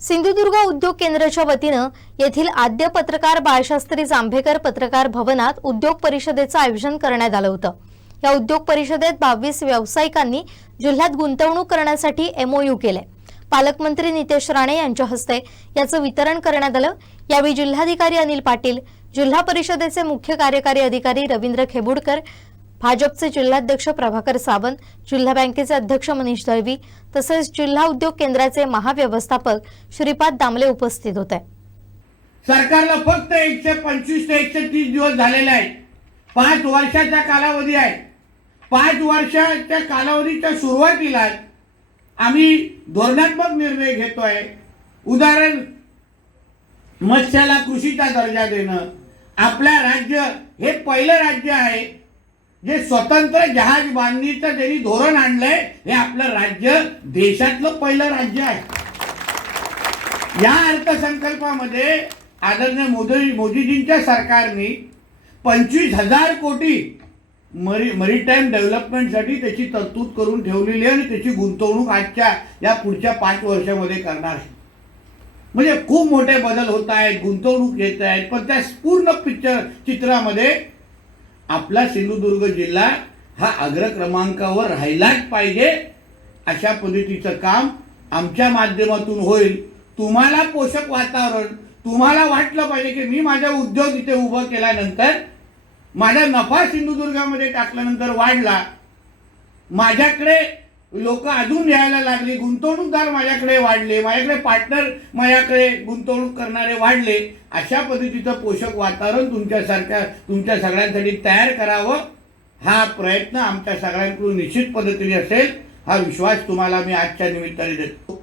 सिंधुदुर्ग उद्योग केंद्राच्या वतीनं येथील आद्य पत्रकार बाळशास्त्री जांभेकर पत्रकार भवनात उद्योग परिषदेचं आयोजन करण्यात आलं होतं. या उद्योग परिषदेत बावीस व्यावसायिकांनी जिल्ह्यात गुंतवणूक करण्यासाठी एमओयू केले पालकमंत्री नितेश राणे यांच्या हस्ते याचं वितरण करण्यात आलं. यावेळी जिल्हाधिकारी अनिल पाटील जिल्हा परिषदेचे मुख्य कार्यकारी अधिकारी रवींद्र खेबुडकर भाजपचे जिल्हाध्यक्ष प्रभाकर सावंत जिल्हा बँकेचे अध्यक्ष मनीष दळवी तसेच जिल्हा उद्योग केंद्राचे महाव्यवस्थापक श्रीपाद दामले उपस्थित होते. सरकारला फक्त एकशे पंचवीस ते एकशे तीस दिवस झालेले आहेत. पाच वर्षाचा कालावधी आहे पाच वर्षाच्या कालावधीच्या सुरुवातीला आम्ही धोरणात्मक निर्णय घेतोय. उदाहरण मत्स्याला कृषीचा दर्जा देणं. आपल्या राज्य हे पहिलं राज्य आहे. जे स्वतंत्र जहाज बांधणीचं त्यांनी धोरण आणलंय हे आपलं राज्य देशातलं पहिलं राज्य आहे. या अर्थसंकल्पामध्ये आदरणीय मोदी मोदीजींच्या सरकारने पंचवीस हजार कोटी मरी मरीटाईम डेव्हलपमेंटसाठी त्याची तरतूद करून ठेवलेली आहे आणि त्याची गुंतवणूक आजच्या या पुढच्या पाच वर्षामध्ये करणार आहे. म्हणजे खूप मोठे बदल होत आहेत गुंतवणूक येत आहेत पण त्या पूर्ण पिक्चर चित्रामध्ये आपला सिंधुदुर्ग जिल्हा हा अग्र क्रमांकावर राहिलाच पाहिजे. अशा पद्धतीचं काम आमच्या माध्यमातून होईल. तुम्हाला पोषक वातावरण तुम्हाला वाटलं पाहिजे की मी माझा उद्योग इथे उभं केल्यानंतर माझा नफा सिंधुदुर्गामध्ये टाकल्यानंतर वाढला. माझ्याकडे लोक अजून यायला लागली गुंतवणूकदार माझ्याकडे वाढले माझ्याकडे पार्टनर माझ्याकडे गुंतवणूक करणारे वाढले अशा पद्धतीचं पोषक वातावरण तुमच्यासारख्या तुमच्या सगळ्यांसाठी तयार करावं हा प्रयत्न आमच्या सगळ्यांकडून निश्चित पद्धतीने असेल हा विश्वास तुम्हाला मी आजच्या निमित्ताने देतो.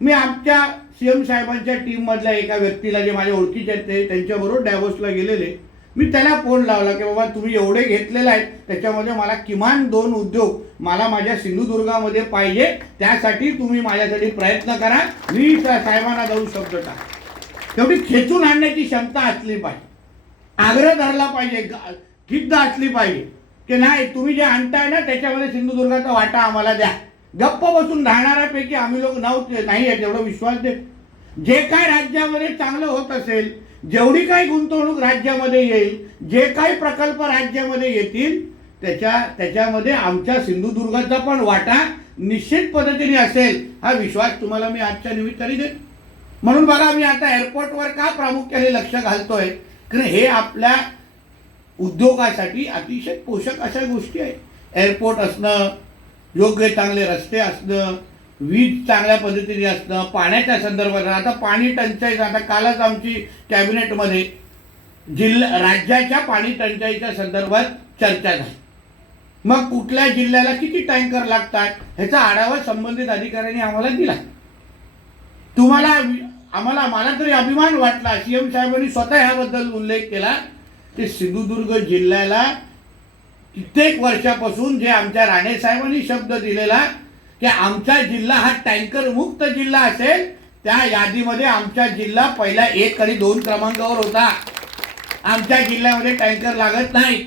मी आमच्या सी एम साहेबांच्या टीममधल्या एका व्यक्तीला जे माझ्या ओळखीचे आहेत ते त्यांच्याबरोबर डॅवोसला गेलेले मी त्याला फोन लावला की बाबा तुम्ही एवढे घेतलेले आहेत त्याच्यामध्ये मला किमान दोन उद्योग मला माझ्या सिंधुदुर्गामध्ये पाहिजे त्यासाठी तुम्ही माझ्यासाठी प्रयत्न करा मी त्या साहेबांना जाऊ शब्द टाक. तेवढी खेचून आणण्याची क्षमता असली पाहिजे. आग्रह धरला पाहिजे ग- जिद्द असली पाहिजे की नाही तुम्ही जे आणताय ना त्याच्यामध्ये सिंधुदुर्गाचा वाटा आम्हाला द्या. गप्प बसून राहणाऱ्यापैकी आम्ही लोक नव्हते नाही आहे तेवढा विश्वास दे जे काय राज्यामध्ये चांगलं होत असेल जेवढी काही गुंतवणूक राज्यामध्ये येईल जे काही प्रकल्प राज्यामध्ये येतील त्याच्या त्याच्यामध्ये आमच्या सिंधुदुर्गाचा पण वाटा निश्चित पद्धतीने असेल हा विश्वास तुम्हाला मी आजच्या निमित्ताने देतो म्हणून बघा मी आता एअरपोर्टवर का प्रामुख्याने लक्ष घालतोय? कारण हे आपल्या उद्योगासाठी अतिशय पोषक अशा गोष्टी आहेत. एअरपोर्ट असणं योग्य चांगले रस्ते असणं वीज चांगल्या पद्धतीने असणं पाण्याच्या संदर्भात आता पाणी टंचाईचं आता कालच आमची कॅबिनेटमध्ये जिल्हा राज्याच्या पाणी टंचाईच्या संदर्भात चर्चा झाली. मग कुठल्या जिल्ह्याला किती टँकर लागतात ह्याचा आढावा संबंधित अधिकाऱ्यांनी आम्हाला दिला. तुम्हाला आम्हाला मला तरी अभिमान वाटला सी एम साहेबांनी स्वतः ह्याबद्दल उल्लेख केला की सिंधुदुर्ग जिल्ह्याला कित्येक वर्षापासून जे आमच्या राणे साहेबांनी शब्द दिलेला की आमचा जिल्हा हा टँकर मुक्त जिल्हा असेल त्या यादीमध्ये आमचा जिल्हा पहिला एक आणि दोन क्रमांकावर होता. आमच्या जिल्ह्यामध्ये टँकर लागत नाही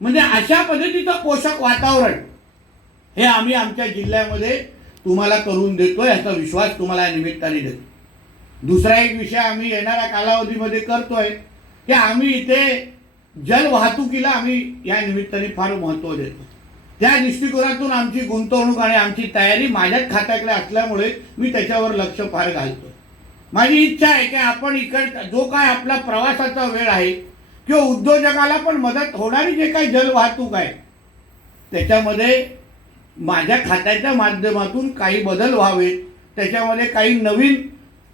म्हणजे अशा पद्धतीचं पोषक वातावरण हे आम्ही आमच्या जिल्ह्यामध्ये तुम्हाला करून देतो याचा विश्वास तुम्हाला या निमित्ताने देतो. दुसरा एक विषय आम्ही येणाऱ्या कालावधीमध्ये करतोय की आम्ही इथे जल वाहतुकीला आम्ही या निमित्ताने फार महत्त्व देतो. त्या दृष्टिकोनातून आमची गुंतवणूक आणि आमची तयारी माझ्याच खात्याकडे असल्यामुळे मी त्याच्यावर लक्ष फार घालतो. माझी इच्छा आहे की आपण इकड जो काय आपला प्रवासाचा वेळ आहे किंवा उद्योजकाला पण मदत होणारी जे काही जल वाहतूक आहे त्याच्यामध्ये माझ्या खात्याच्या माध्यमातून काही बदल व्हावेत त्याच्यामध्ये काही नवीन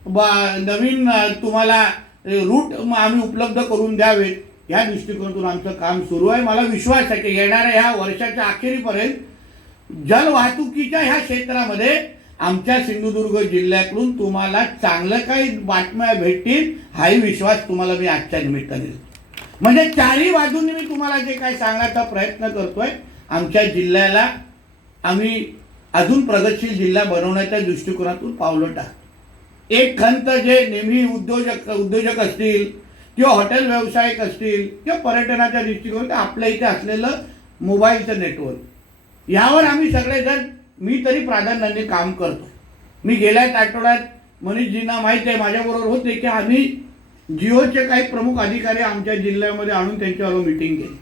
बा नवीन तुम्हाला रूट आम्ही उपलब्ध करून द्यावेत. या दृष्टिकोनातून आमचं काम सुरू आहे. मला विश्वास आहे की येणाऱ्या ह्या वर्षाच्या अखेरीपर्यंत जल वाहतुकीच्या ह्या क्षेत्रामध्ये आमच्या सिंधुदुर्ग जिल्ह्याकडून तुम्हाला चांगलं काही बातम्या भेटतील हाही विश्वास तुम्हाला मी आजच्या निमित्ताने म्हणजे चारही बाजूंनी मी तुम्हाला जे काही सांगण्याचा प्रयत्न करतोय आमच्या जिल्ह्याला आम्ही अजून प्रगतशील जिल्हा बनवण्याच्या दृष्टिकोनातून पावलं टाक एक खंत जे नेहमी उद्योजक उद्योजक असतील किंवा हॉटेल व्यावसायिक असतील किंवा पर्यटनाच्या दृष्टिकोनातून आपल्या इथे असलेलं मोबाईलचं नेटवर्क यावर आम्ही सगळेजण मी तरी प्राधान्याने काम करतो. मी गेल्याच आठवड्यात मनीषजींना माहीत आहे माझ्याबरोबर होते की आम्ही जिओचे काही प्रमुख अधिकारी आमच्या जिल्ह्यामध्ये आणून त्यांच्यावर मिटिंग केली.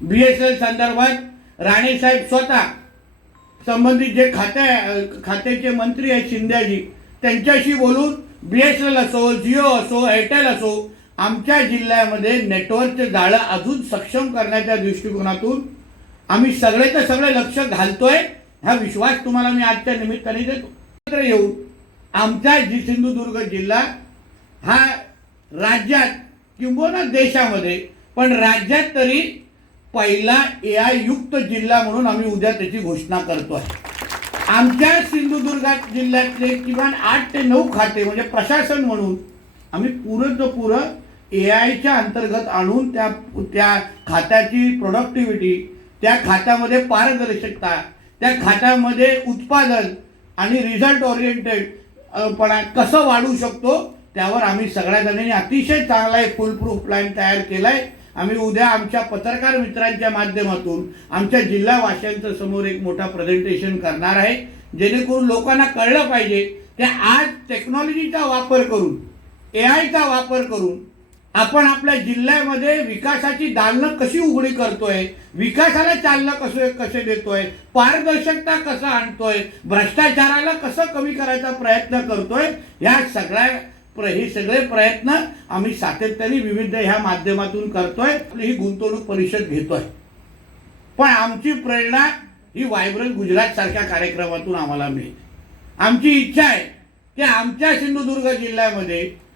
बी एस एल संदर्भात राणेसाहेब स्वतः संबंधित जे खाते खात्याचे मंत्री आहेत शिंद्याजी त्यांच्याशी बोलून बी एस एल असो जिओ असो एअरटेल असो आमच्या जिल्ह्यामध्ये नेटवर्कचे जाळं अजून सक्षम करण्याच्या दृष्टिकोनातून आम्ही सगळे तर सगळे लक्ष घालतोय हा विश्वास तुम्हाला मी आजच्या निमित्ताने देतो. एकत्र येऊन आमचा जी सिंधुदुर्ग जिल्हा हा राज्यात किंबहुना देशामध्ये पण राज्यात तरी पहिला ए आय युक्त जिल्हा म्हणून आम्ही उद्या त्याची घोषणा करतोय. आमच्या सिंधुदुर्गात जिल्ह्यातले किमान आठ ते नऊ खाते म्हणजे प्रशासन म्हणून आम्ही पुरं पुरं ए आयच्या अंतर्गत आणून त्या त्या खात्याची प्रोडक्टिव्हिटी त्या खात्यामध्ये पारदर्शकता त्या खात्यामध्ये उत्पादन आणि रिझल्ट ओरिएंटेड पणा कसं वाढू शकतो त्यावर आम्ही सगळ्या जणांनी अतिशय चांगला एक फुल प्रूफ प्लॅन तयार केला आहे आम्ही उद्या आमच्या पत्रकार मित्रांच्या माध्यमातून आमच्या जिल्हावाशांच्या समोर एक मोठा प्रेझेंटेशन करणार आहे. जेणेकरून लोकांना कळलं पाहिजे की आज टेक्नॉलॉजीचा वापर करून ए आयचा वापर करून आपण आपल्या जिल्ह्यामध्ये विकासाची दालनं कशी उघडी करतोय? विकासाला चालना कसं कसे देतोय? पारदर्शकता कसं आणतोय? भ्रष्टाचाराला कसं कमी करायचा प्रयत्न करतोय? या सगळ्या प्र हे सगळे प्रयत्न आम्ही सातत्याने विविध ह्या माध्यमातून करतोय. ही गुंतवणूक परिषद घेतोय. पण आमची प्रेरणा ही व्हायब्रंट गुजरात सारख्या कार्यक्रमातून आम्हाला मिळते. आमची इच्छा आहे की आमच्या सिंधुदुर्ग जिल्ह्यामध्ये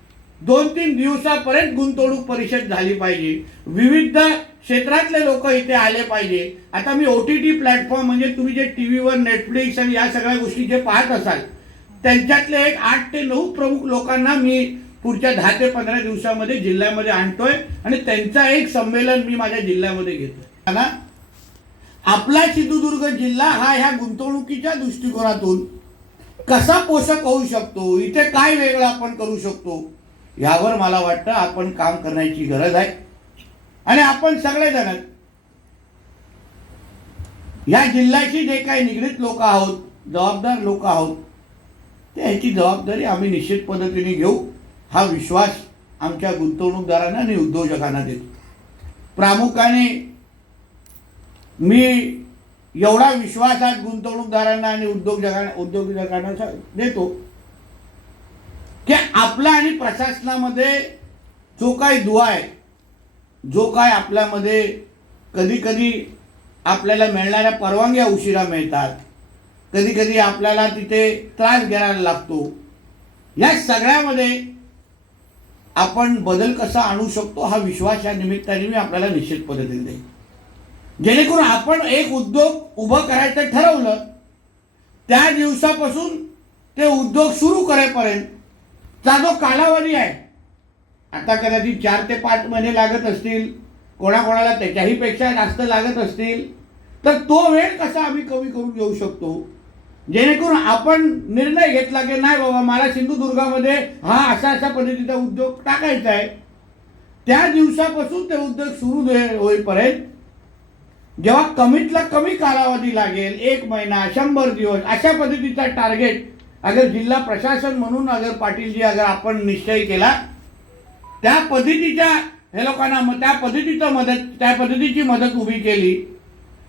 दोन तीन दिवसापर्यंत गुंतवणूक परिषद झाली पाहिजे. विविध क्षेत्रातले लोक इथे आले पाहिजे. आता मी ओ टी टी प्लॅटफॉर्म म्हणजे तुम्ही जे टी व्हीवर नेटफ्लिक्स आणि या सगळ्या गोष्टी जे पाहत असाल त्यांच्यातले एक आठ ते नऊ प्रमुख लोकांना मी पुढच्या दहा ते पंधरा दिवसामध्ये जिल्ह्यामध्ये आणतोय आणि त्यांचा एक संमेलन मी माझ्या जिल्ह्यामध्ये घेतोय. ना आपला सिंधुदुर्ग जिल्हा हा ह्या गुंतवणुकीच्या दृष्टिकोनातून कसा पोषक होऊ शकतो? इथे काय वेगळं आपण करू शकतो? यावर मला वाटतं आपण काम करण्याची गरज आहे. आणि आपण सगळेजण या जिल्ह्याशी जे काही निगडीत लोक आहोत जबाबदार लोक आहोत त्याची जबाबदारी आम्ही निश्चित पद्धतीने घेऊ. हा विश्वास आमच्या गुंतवणूकदारांना आणि उद्योजकांना देतो. प्रामुख्याने मी एवढा विश्वास आज गुंतवणूकदारांना आणि उद्योगजकांना उद्योगजकांना देतो. आपला आणि प्रशासनामध्ये जो काही दुवा आहे जो काय आपल्यामध्ये कधी कधी आपल्याला मिळणाऱ्या परवानग्या उशिरा मिळतात कधी कधी आपल्याला तिथे त्रास घ्यायला लागतो या सगळ्यामध्ये आपण बदल कसा आणू शकतो हा विश्वास या निमित्ताने मी आपल्याला निश्चित पद्धतीने देईन. जेणेकरून आपण एक उद्योग उभं करायचं ठरवलं त्या दिवसापासून ते उद्योग सुरू करेपर्यंत चा जो कालावधी आहे आता कदाचित चार ते पाच महिने लागत असतील कोणाकोणाला त्याच्याही पेक्षा जास्त लागत असतील तर तो वेळ कसा आम्ही कमी करून घेऊ शकतो? जेणेकरून आपण निर्णय घेतला की नाही बाबा मला सिंधुदुर्गामध्ये हा असा अशा पद्धतीचा उद्योग टाकायचा आहे. त्या दिवसापासून ते उद्योग सुरू होईपर्यंत जेव्हा कमीतला कमी कालावधी लागेल एक महिना शंभर दिवस अशा पद्धतीचा टार्गेट अगर जिल्हा प्रशासन म्हणून अगर पाटीलजी अगर आपण निश्चय केला त्या पद्धतीच्या हे लोकांना मग त्या पद्धतीचं मदत त्या पद्धतीची मदत उभी केली.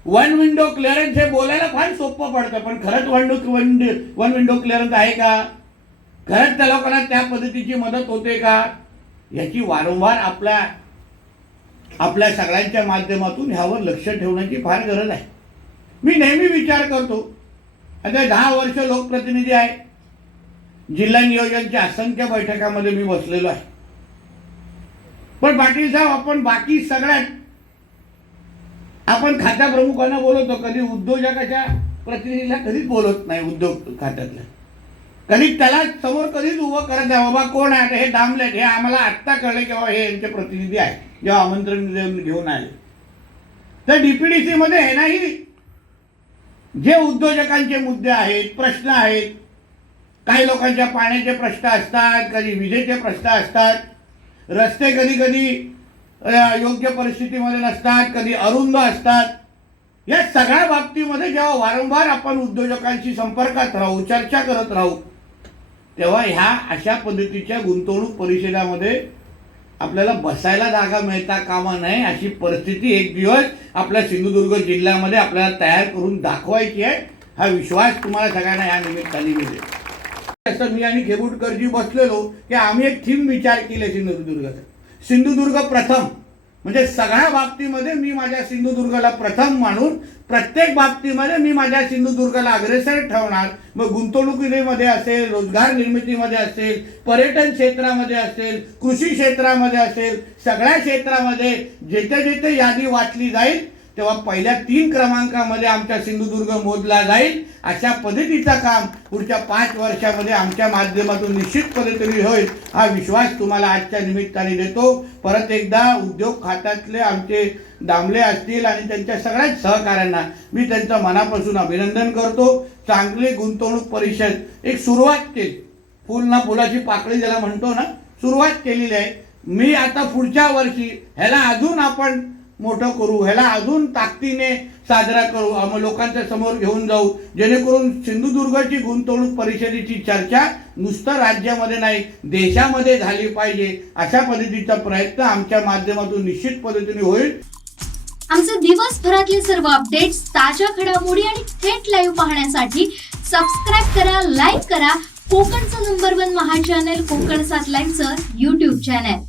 वन विंडो क्लिअरन्स हे बोलायला फार सोपं पडतं पण खरंच one one one window clearance आहे का? खरंच त्या लोकांना त्या पद्धतीची मदत होते का? याची वारंवार आपल्या आपल्या सगळ्यांच्या माध्यमातून ह्यावर लक्ष ठेवण्याची फार गरज आहे. मी नेहमी विचार करतो. आता दहा वर्ष लोकप्रतिनिधी आहे. जिल्हा नियोजनच्या असंख्य बैठकामध्ये मी बसलेलो आहे. पण पाटील साहेब आपण बाकी सगळ्यात आपण खात्या प्रमुखांना बोलवतो. कधी उद्योजकाच्या प्रतिनिधीला कधीच बोलत नाही उद्योग खात्यातल्या. कधी त्याला समोर कधीच उभं करत नाही बाबा कोण आहे? हे दामलेट हे आम्हाला आत्ता कळलं की बाबा हे यांचे प्रतिनिधी आहे जेव्हा आमंत्रण देऊन घेऊन आले. तर डीपीडीसी मध्ये हे नाही. जे उद्योजकांचे मुद्दे आहेत प्रश्न आहेत काही लोकांच्या पाण्याचे प्रश्न असतात कधी विजेचे प्रश्न असतात रस्ते कधी कधी योग्य परिस्थितीमध्ये नसतात कधी अरुंद असतात. या सगळ्या बाबतीमध्ये जेव्हा वारंवार आपण उद्योजकांशी संपर्कात राहू चर्चा करत राहू तेव्हा ह्या अशा पद्धतीच्या गुंतवणूक परिषदामध्ये आपल्याला बसायला जागा मिळता कामा नये अशी परिस्थिती एक दिवस आपल्या सिंधुदुर्ग जिल्ह्यामध्ये आपल्याला तयार करून दाखवायची आहे. हा विश्वास तुम्हाला सगळ्यांना या निमित्ताने मिळेल. असं मी आणि खेबुटकरजी बसलेलो की आम्ही एक थीम विचार केले सिंधुदुर्गाचा. सिंधुदुर्ग प्रथम. म्हणजे सगळ्या बाबतीमध्ये मी माझ्या सिंधुदुर्गाला प्रथम मानून प्रत्येक बाबतीमध्ये मी माझ्या सिंधुदुर्गाला अग्रेसर ठेवणार. मग गुंतवणुकीमध्ये असेल रोजगार निर्मितीमध्ये असेल पर्यटन क्षेत्रामध्ये असेल कृषी क्षेत्रामध्ये असेल सगळ्या क्षेत्रामध्ये जेथे जेथे यादी वाचली जाईल तेव्हा पहिल्या तीन क्रमांकामध्ये आमचा सिंधुदुर्ग मोजला जाईल. अशा पद्धतीचं काम पुढच्या पाच वर्षामध्ये आमच्या माध्यमातून निश्चित पद्धतीने होईल हा विश्वास तुम्हाला आजच्या निमित्ताने देतो. परत एकदा उद्योग खात्यातले आमचे दामले असतील आणि त्यांच्या सगळ्याच सहकाऱ्यांना मी त्यांचं मनापासून अभिनंदन करतो. चांगली गुंतवणूक परिषद एक सुरुवात केली. फुल ना फुलाची पाकळी ज्याला म्हणतो ना सुरुवात केलेली आहे. मी आता पुढच्या वर्षी ह्याला अजून आपण मोठं करू. ह्याला अजून ताकदीने साजरा करू. आम्ही लोकांच्या समोर घेऊन जाऊ. जेणेकरून सिंधुदुर्गची गुंतवणूक परिषदेची चर्चा नुसतं राज्यामध्ये नाही देशामध्ये झाली पाहिजे अशा पद्धतीचा प्रयत्न आमच्या माध्यमातून निश्चित पद्धतीने होईल. आमचे दिवसभरातले सर्व अपडेट्स ताज्या घडामोडी आणि थेट लाईव्ह पाहण्यासाठी सबस्क्राईब करा लाईक करा. कोकणचं नंबर वन महा चॅनल कोकण सात लाईव्हचं युट्यूब चॅनल